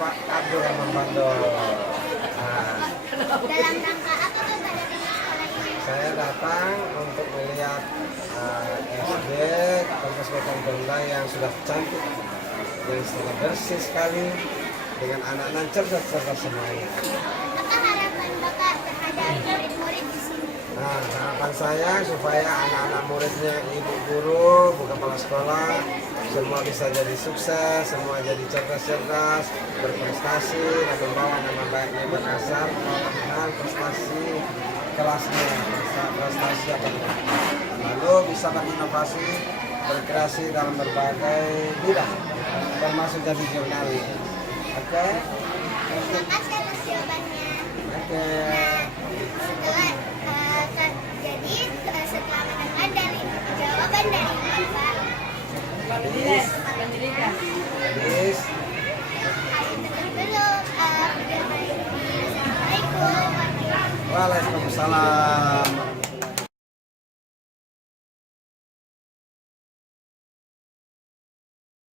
Pak Abdul Rahman Bandol. Nah, Dalam rangka apa tuh Pak dari sekolah ini? saya datang untuk melihat SD Kampus Wetan Benda yang sudah cantik, yang sangat bersih sekali, dengan anak-anak cerdas-cerdas semuanya. Apa harapan Bapak terhadap murid-murid di sini? Nah, harapan saya supaya anak-anak muridnya, ibu guru, bu kepala sekolah, semua bisa jadi sukses, semua jadi cerdas-cerdas, berprestasi, dan membawa nama baiknya Makassar dengan prestasi kelasnya, prestasi apa namanya. Lalu bisa berinovasi, berkreasi dalam berbagai bidang, termasuk jadi jurnalis. Oke? Terima kasih atas jawabannya. Oke. Setelah mendengar dari jawaban dari Bapak, Hadis. Hadis. hari itu dulu. Assalamualaikum warahmatullahi wabarakatuh. Waalaikumsalam.